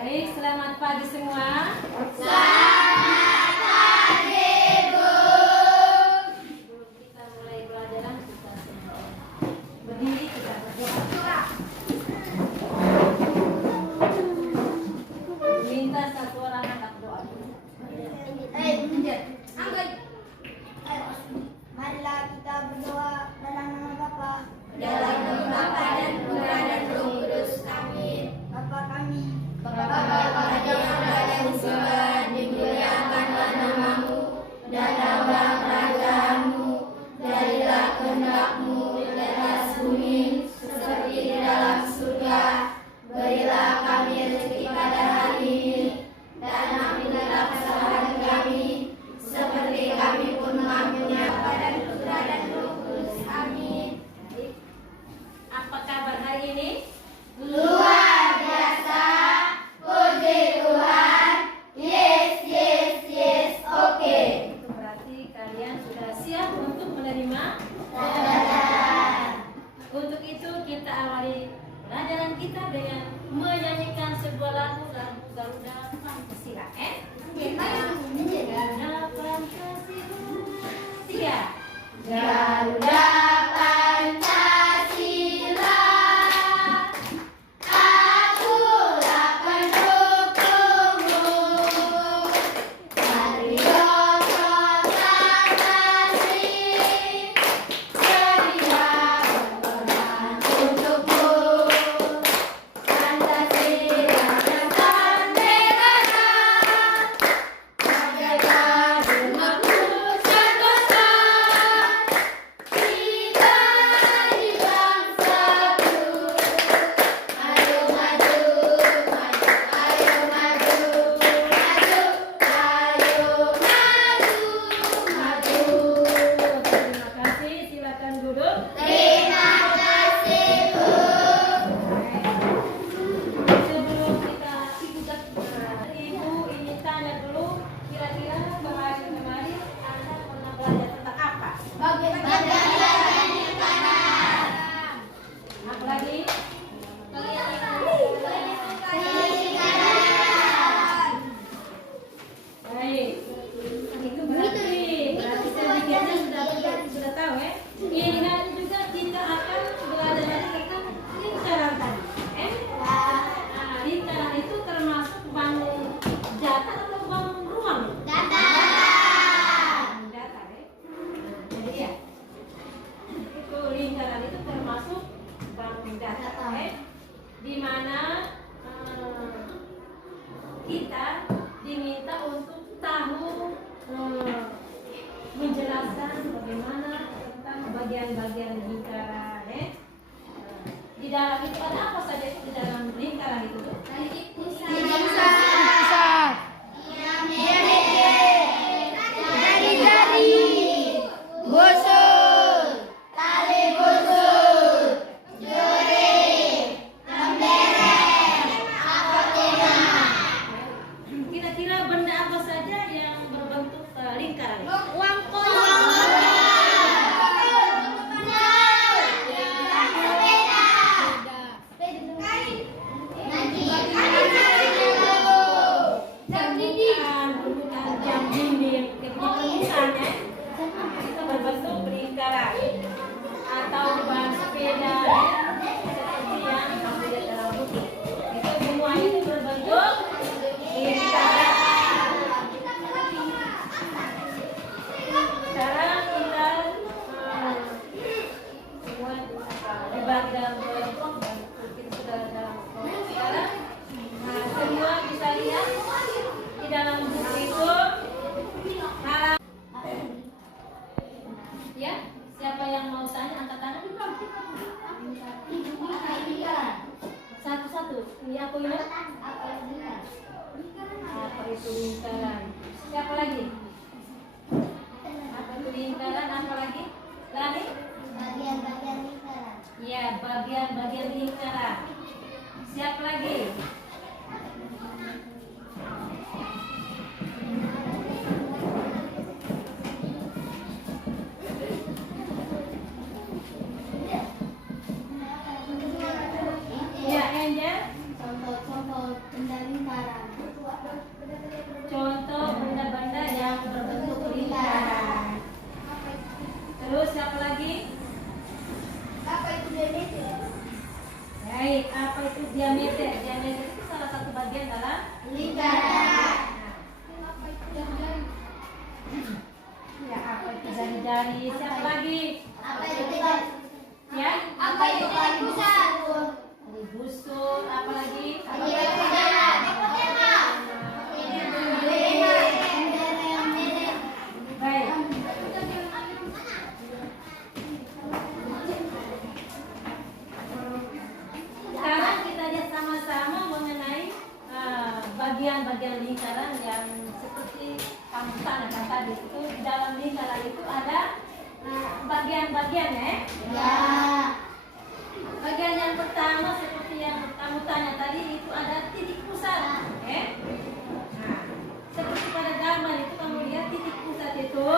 Baik, selamat pagi semua. Selamat pagi, Bu. Sebelum kita mulai pelajaran, kita berdiri, kita berdoa. Minta satu orang angkat doa. Marilah kita berdoa dalam nama Bapa, Dalam nama Bapa dan Putra dan Roh Kudus. Amin. Bapa kami, Bapa yang ada di surga, dimuliakanlah namamu, datanglah kerajaanmu, jadilah kehendak-mu di atas bumi seperti di dalam surga. Berilah kami rezeki pada hari ini, dan ampunilah kesalahan kami, seperti kami pun mengampuni kepada Putra dan Roh Kudus. Amin. Apa kabar hari ini? Luar biasa, puji Tuhan. Yes, yes, yes, oke. Itu berarti kalian sudah siap untuk menerima. Untuk itu kita awali pelajaran kita dengan menyanyikan sebuah lagu Garuda Pancasila. Garuda Pancasila. Tiga. Garuda Pancasila, akulah pendukungmu. Patriot proklamasi, sedia berkorban untukmu. Pancasila dan negara, menjaga umatku sentosa. Kita di bangsa ku, ayo maju, maju, ayo maju, maju, ayo maju, maju. Terima kasih. Silakan duduk. Terima kasih, Bu. Sebelum kita Ibu ini tanya dulu, kira-kira bahasa kemarin Anda pernah belajar tentang apa? Bagian yang kanan. Apa lagi? Kiri kanan. Baik. Itu berarti sedikitnya sudah tahu ya. Ini nanti juga kita akan belajar tentang lingkaran tadi. Nah, lingkaran itu termasuk bangun datar atau bangun ruang? Datar. Datar ya. Jadi ya, itu lingkaran itu termasuk bangun datar ya. Di mana kita diminta untuk tahu menjelaskan bagaimana tentang bagian-bagian lingkaran ya. Di dalam itu ada apa saja itu di dalam lingkaran itu? Jari-jari, busur, tali busur, juri, lembereng, apotina. Kira-kira benda apa saja yang berbentuk lingkaran? Uang koin. Bukan jam dinding, misalnya itu berbentuk lingkaran atau ban sepeda seperti yang kamu lihat dalam buku. Itu semua itu berbentuk lingkaran. Sekarang kita semua dibagi dalam kelompok dan kita sudah dalam kelompok sekarang. Nah, semua bisa lihat di dalam buku itu halaman. Ya, siapa yang mau tanya angkat tangan. Satu-satu. Ini aku ini. Apa itu lingkaran? Siapa lagi? Apa itu lingkaran? Apa lagi? Lani? bagian-bagian lingkaran. Ya, bagian-bagian lingkaran. Siapa lagi? Ya, Angel. Contoh-contoh benda lingkaran. bagian dalam Lingkaran. Ya, apa itu jari-jari? Siapa lagi? Apa itu titik? Ya? Apa itu titik pusat? Tali busur, apa lagi? Baik. Sekarang kita lihat sama-sama mengenai bagian-bagian lingkaran yang seperti kamu tanyakan tadi. Itu di dalam lingkaran itu ada bagian-bagian ya. Ya. Bagian yang pertama seperti yang kamu tanya tadi itu ada titik pusat, Nah, seperti pada gambar itu kamu lihat titik pusat itu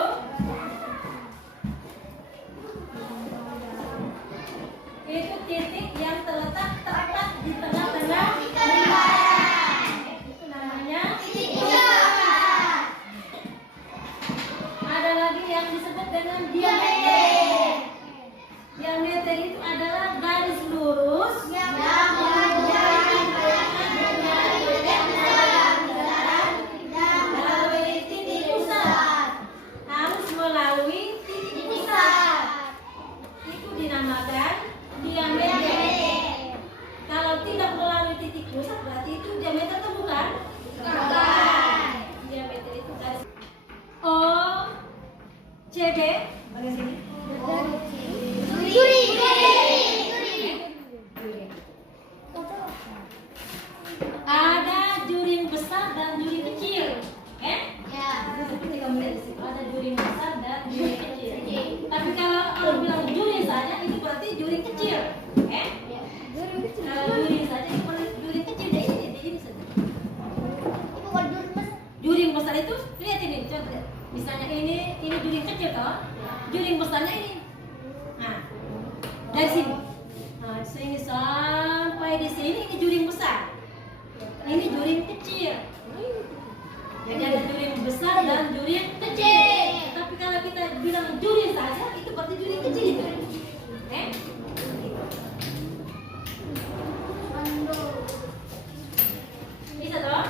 titik yang terletak tepat di tengah-tengah lingkaran. Itu namanya Titik pusat. Ada lagi yang disebut dengan diameter. Diameter itu adalah garis lurus Yang melalui titik pusat. harus melalui titik pusat. Itu dinamakan diameter. Kalau tidak melalui titik pusat berarti itu diameter atau bukan? Bukan. Diameter itu garis O CB bagian sini. Juri. Ada juring besar dan juring kecil. Ya. Seperti kamu lihat di situ ada juring besar dan juring kecil. Tapi kalau orang bilang juring saja itu berarti juring kecil. Kalau juring saja itu berarti juring kecil. Jadi ini saja. Juring besar itu lihat ini contoh lihat. Misalnya ini juring kecil toh. Juring besarnya ini. Nah, dari sini. Nah, sini sampai di sini ini juring besar. Ini juring kecil. Jadi ada juring besar dan juring kecil. Tapi kalau kita bilang juring saja itu berarti juring kecil itu. Bisa toh?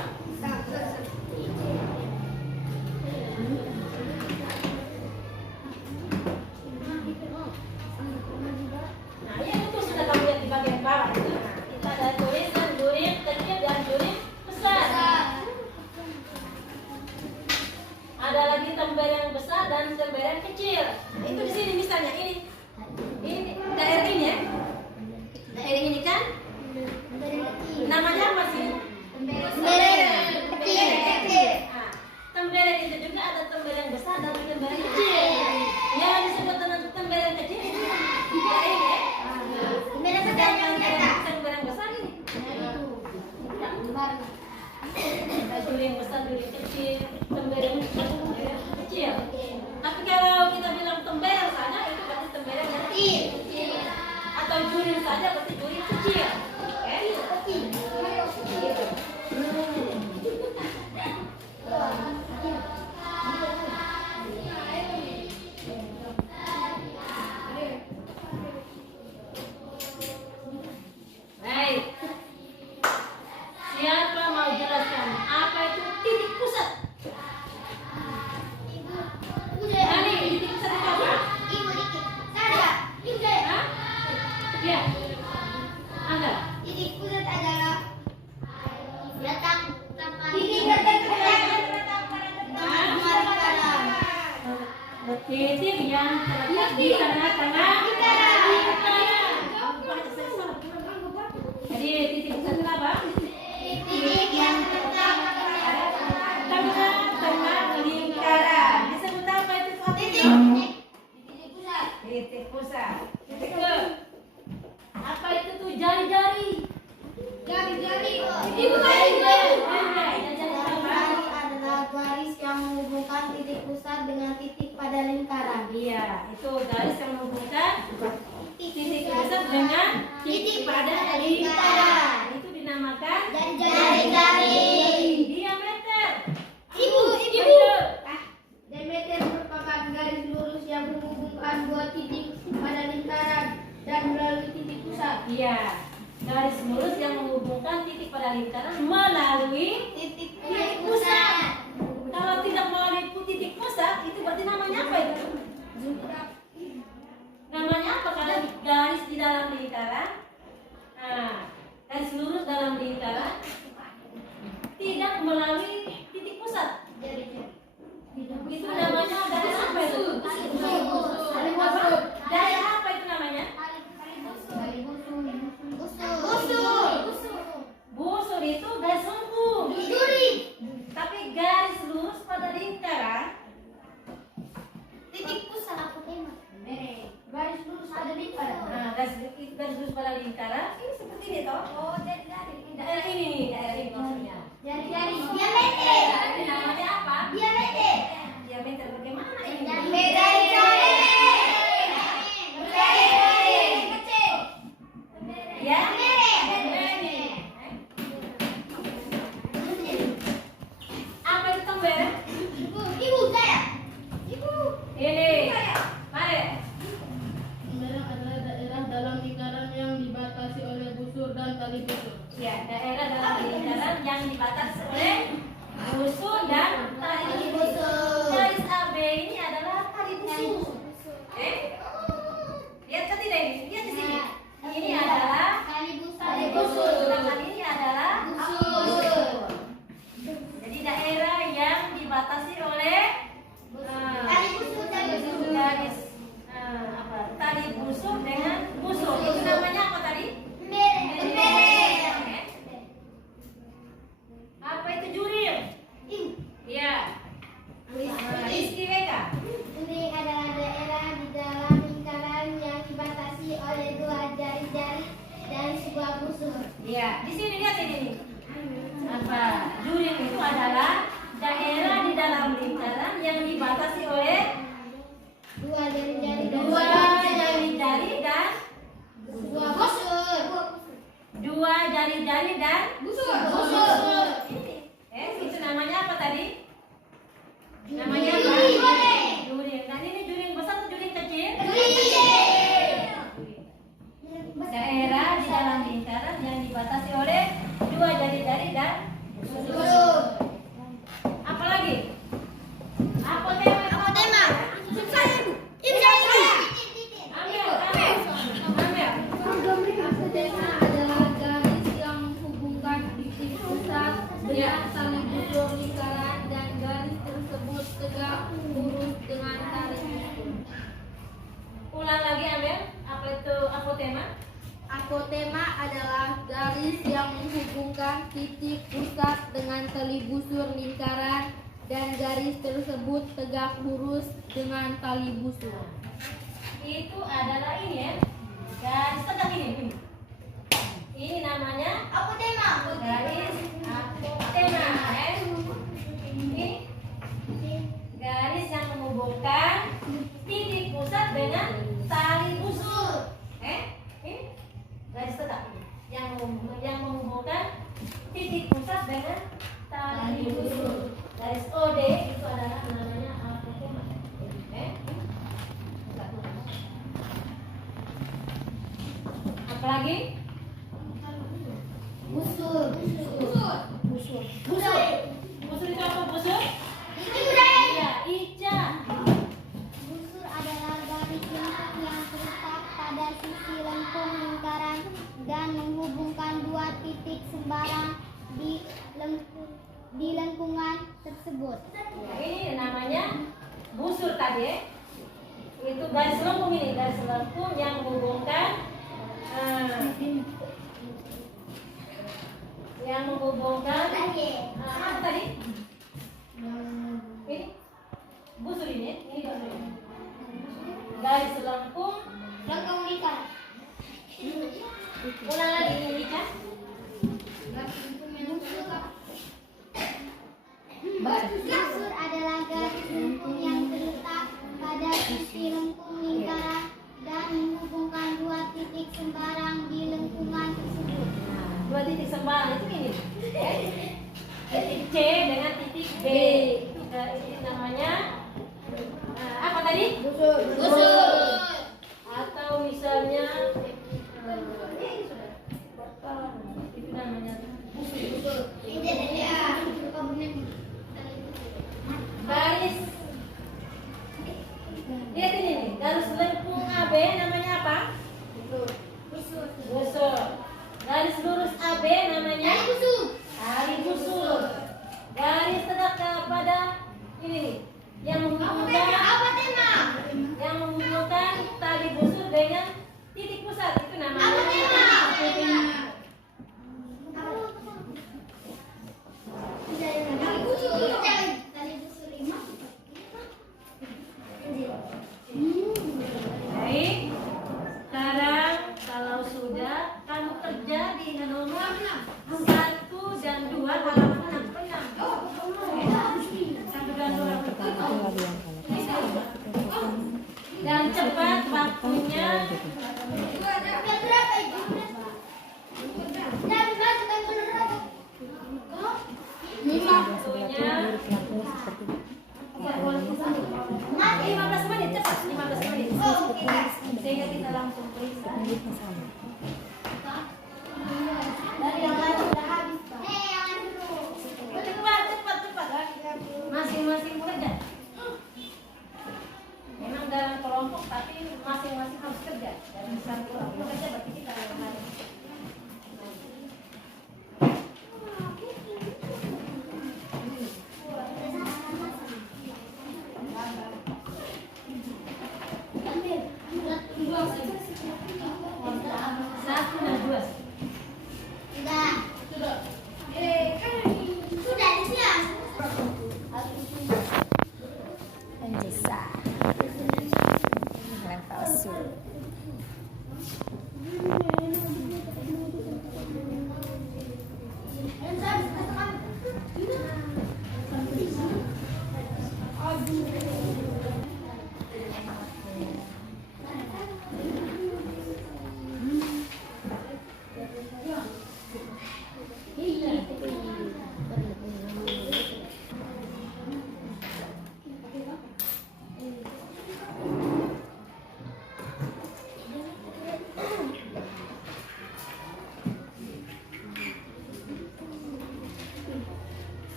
Nah, ya itu sudah kamu lihat di bagian bawah itu. Nah, kita ada tulisan juring kecil dan juring besar. Ada lagi tembelang besar dan tembelang kecil. Nah, itu di sini misalnya ini daerah ini ya. Daerah ini kan namanya apa sih? Nah, tembelang itu juga ada tembelang besar dan tembelang kecil. Yang disebut dengan tembelang kecil itu daerah ini ya. Tembelang besar ini. Ada juring besar, juring kecil, tembelang kecil. Tapi kalau kita bilang tembelang saja itu berarti tembelang yang kecil. Atau juring saja berarti juring kecil. Baik. Siapa mau jelaskan apa itu titik pusat? Ani, titik pusat itu apa? Hah? Ya. Angga. Titik pusat adalah letak Titik yang terletak di tengah-tengah lingkaran. Jadi titik pusat itu apa? titik yang terletak Tengah-tengah lingkaran. Disebut apa itu? titik pusat. Titik pusat. Titik ke. Apa itu tuh jari-jari? Jari-jari. Ibu jari-jari. Garis adalah garis yang menghubungkan titik pusat dengan titik pada lingkaran. Iya, itu garis yang menghubungkan titik pusat dengan titik pada lingkaran. Itu dinamakan Jari-jari. diameter. Ibu. Diameter merupakan garis lurus yang menghubungkan dua titik pada lingkaran dan melalui titik pusat. Iya, garis lurus yang menghubungkan titik pada lingkaran melalui garis lengkung. Juring. Tapi garis lurus pada lingkaran. Titik pusat. Aku tema. Garis lurus ada di pada. Nah, garis lurus pada lingkaran ini seperti ini toh. Oh, jadi garis. Daerah ini nih, daerah ini maksudnya. Jari-jari. Diameter. Ini namanya apa? Diameter. Diameter bagaimana ini? Ya? Ini. Apa itu tember? Ibu saya. Ini. Mari. Temberang adalah daerah dalam lingkaran yang dibatasi oleh busur dan tali busur. Ya, daerah dalam lingkaran yang dibatasi oleh busur dan tali busur. Garis AB ini adalah tali busur. Lihat kan tidak ini? Lihat di sini. Ini adalah tali busur. Sedangkan ini adalah busur. Jadi daerah yang dibatasi oleh garis tali busur dengan busur. Itu namanya apa tadi? Apa itu juring? Iya. Rizky Weka. Juring adalah daerah di dalam lingkaran yang dibatasi oleh dua jari-jari dan sebuah busur. Iya. Di sini lihat ini nih. Apa? Juring itu adalah daerah di dalam lingkaran yang dibatasi oleh Dua jari-jari dan dua jari-jari dan sebuah busur. dua jari-jari dan busur. Itu namanya apa tadi? Namanya apa? Juring. Nah ini juring besar atau juring kecil? Daerah di dalam lingkaran yang dibatasi oleh dua jari-jari dan busur. Apa lagi? Apa tema? Tema adalah garis yang menghubungkan titik pusat dengan tali busur lingkaran dan garis tersebut tegak lurus dengan tali busur. Ulang lagi Amel. Apa itu apotema? Apotema adalah garis yang menghubungkan titik pusat dengan tali busur lingkaran dan garis tersebut tegak lurus dengan tali busur. Itu adalah ini ya. Garis tegak ini. Ini namanya garis apotema. Ini garis yang menghubungkan titik pusat dengan tali busur. Ini garis tegak yang menghubungkan titik pusat dengan tali busur. Garis OD itu adalah namanya apotema. Apa lagi? Busur. Busur itu apa busur? Iya, Ica. Busur adalah garis lengkung yang terletak pada sisi lengkung lingkaran dan menghubungkan dua titik sembarang di lengkungan tersebut. Ya, ini namanya busur tadi ya. Itu garis lengkung ini, garis lengkung yang menghubungkan apa tadi? Ini busur ini busur ini. Garis lengkung lingkaran. ulang lagi ini Ica. Busur adalah garis lengkung yang terletak pada sisi lengkung lingkaran dan menghubungkan dua titik sembarang di lengkungan tersebut. Dua titik sembarang itu ini. Titik C dengan titik B. Ini namanya apa tadi? Busur. Atau misalnya itu namanya busur. halaman 6. Dan cepat waktunya. Berapa itu? Dan masukkan dulu. Waktunya 15 menit, cepat 15 menit. Oh, oke. Sehingga kita langsung periksa. Dari yang lain sudah habis, Pak. Yang lain dulu. Cepat. Masing-masing kerja. Memang dalam kelompok, tapi masing-masing harus kerja. Dalam satu kelompok kerja bagi kita yang hari. Satu dan dua. Sudah. Sudah disiap. Anjesa. Lem palsu.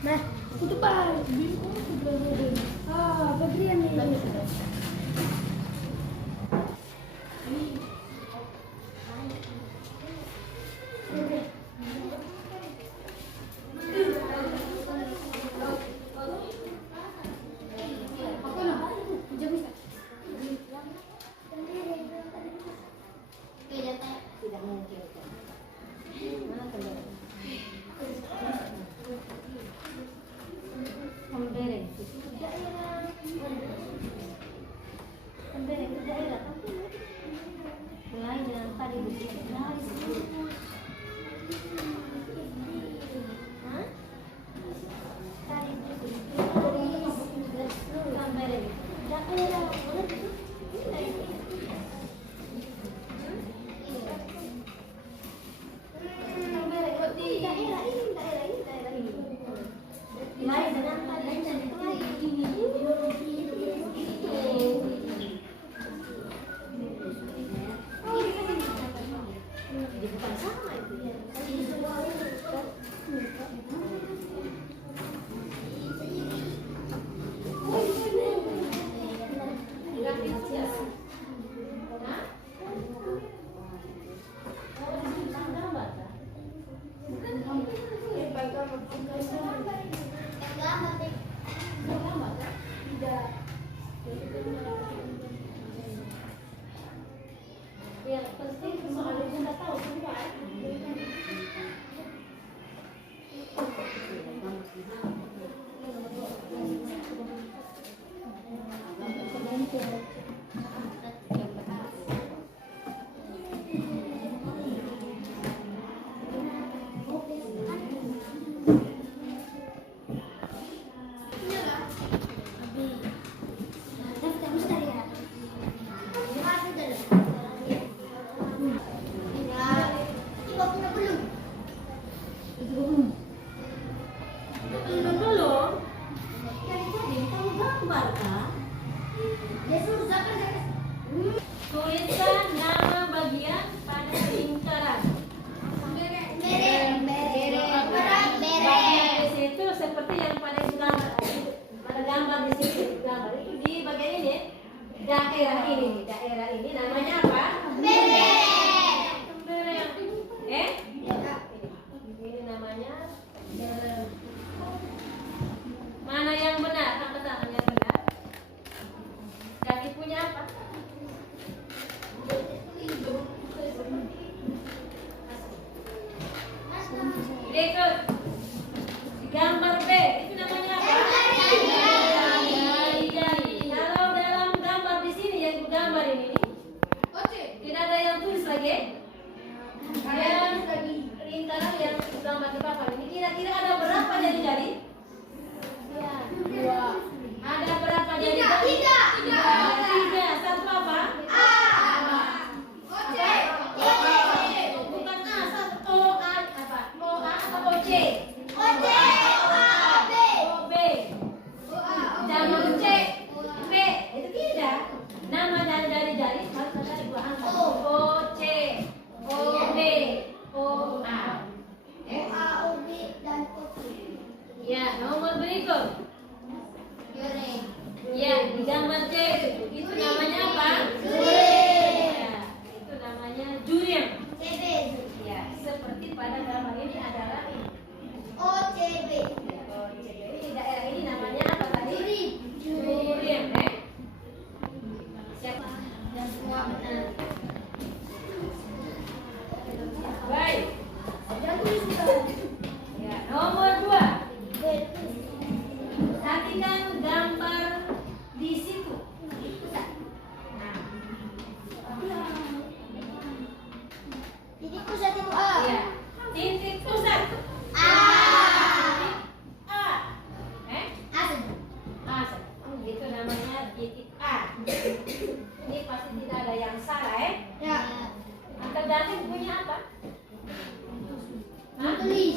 Nah, tutupan. Ah, bagian nih. Tidak mungkin. Mana kembali? Kembali ke daerah. Kembali ke daerah. Mulai dengan tadi begini. Hah? Tadi begini. Kembali ke daerah. Yang penting soalnya kita tahu semua. Tuliskan nama bagian pada lingkaran. Bagian di situ seperti yang pada gambar. Pada gambar di situ, gambar itu di bagian ini. Daerah ini namanya apa? Bereng. Ini namanya bereng. Mana yang benar? Angkat tangan yang benar. Kaki punya apa? Berikut gambar B itu namanya apa? Jari-jari. Kalau dalam gambar di sini yang dan semua benar. Baik. Ya, nomor 2. Perhatikan gambar di situ. Nah, Titik pusat itu A. ya. Titik pusat. A. Titik A. A. A. Itu namanya titik A. Ini pasti tidak ada yang salah, Ya. Angka Davin punya apa? Hah? Tulis.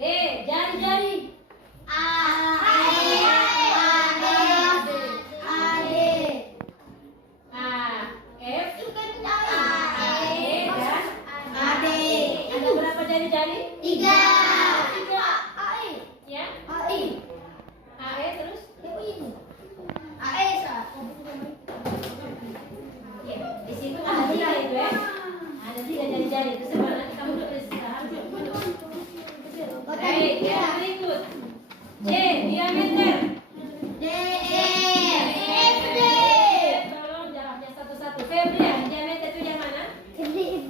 A, jari-jari. A. A, F, Itu A, E, dan AD. ada berapa jari-jari? 3. 3. AE. Ya, AE. A, E terus? AE sa. Ya, di situ ada 3 itu ya. Ada 3 jari-jari. Terus nanti kamu duduk di sekarang. Baik, yang berikut. C, diameter. Tolong jawabnya satu-satu. Febrian, diameter itu yang mana? Febrian,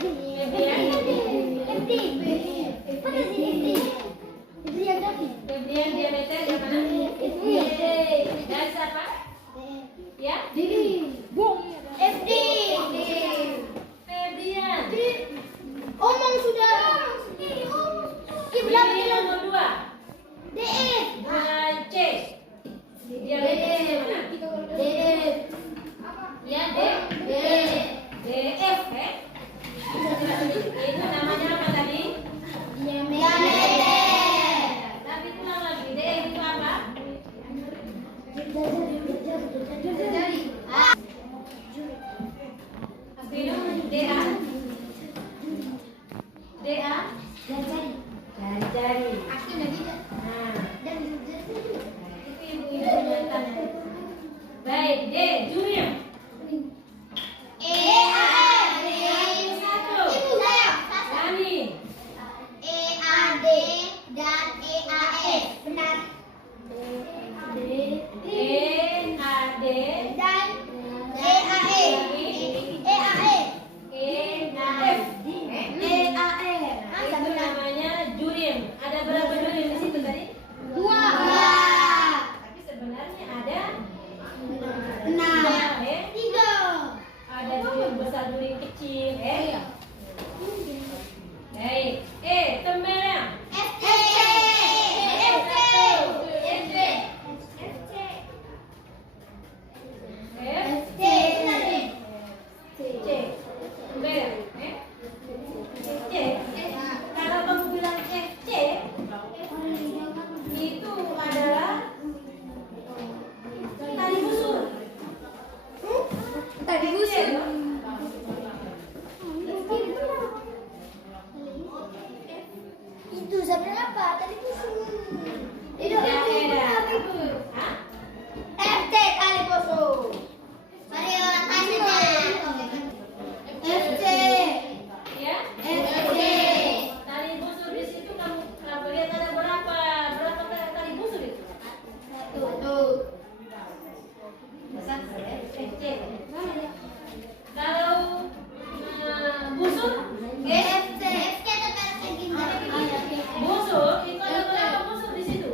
diameter yang mana? Dan siapa? Ya? Febrian. Omong sudah. Ini nomor 2. Dengan C. Diameter yang mana? Ya, D. DF, Itu namanya apa tadi? Tapi ulang lagi. DF itu apa? Astino, DA. DA. Jari-jari. Nah, itu ibu-ibu yang tanya. Baik, D. Junior. Satu. Dani. EAD dan EAE. Benar. E, A, D. Dan EAE. EAE. E, A, F. EAE. Itu namanya juriem. Ada berapa juriem di situ tadi? 2. Tapi sebenarnya ada 6. 3. Ada juriem besar, juriem kecil. Baik. E, tembelang. FT. F, FT. C. Tembelang. C. Kalau kamu bilang FC, itu adalah tali busur. Tadi busur. Itu seberapa? Tadi busur. Itu Hah? FT kali busur. Mari orang tanya. FT. Ya? FT. Tali busur di situ kamu lihat ada berapa tali busur itu? Satu ya, FC. Kalau busur, FT. FT tetap segini. busur itu ada berapa busur di situ?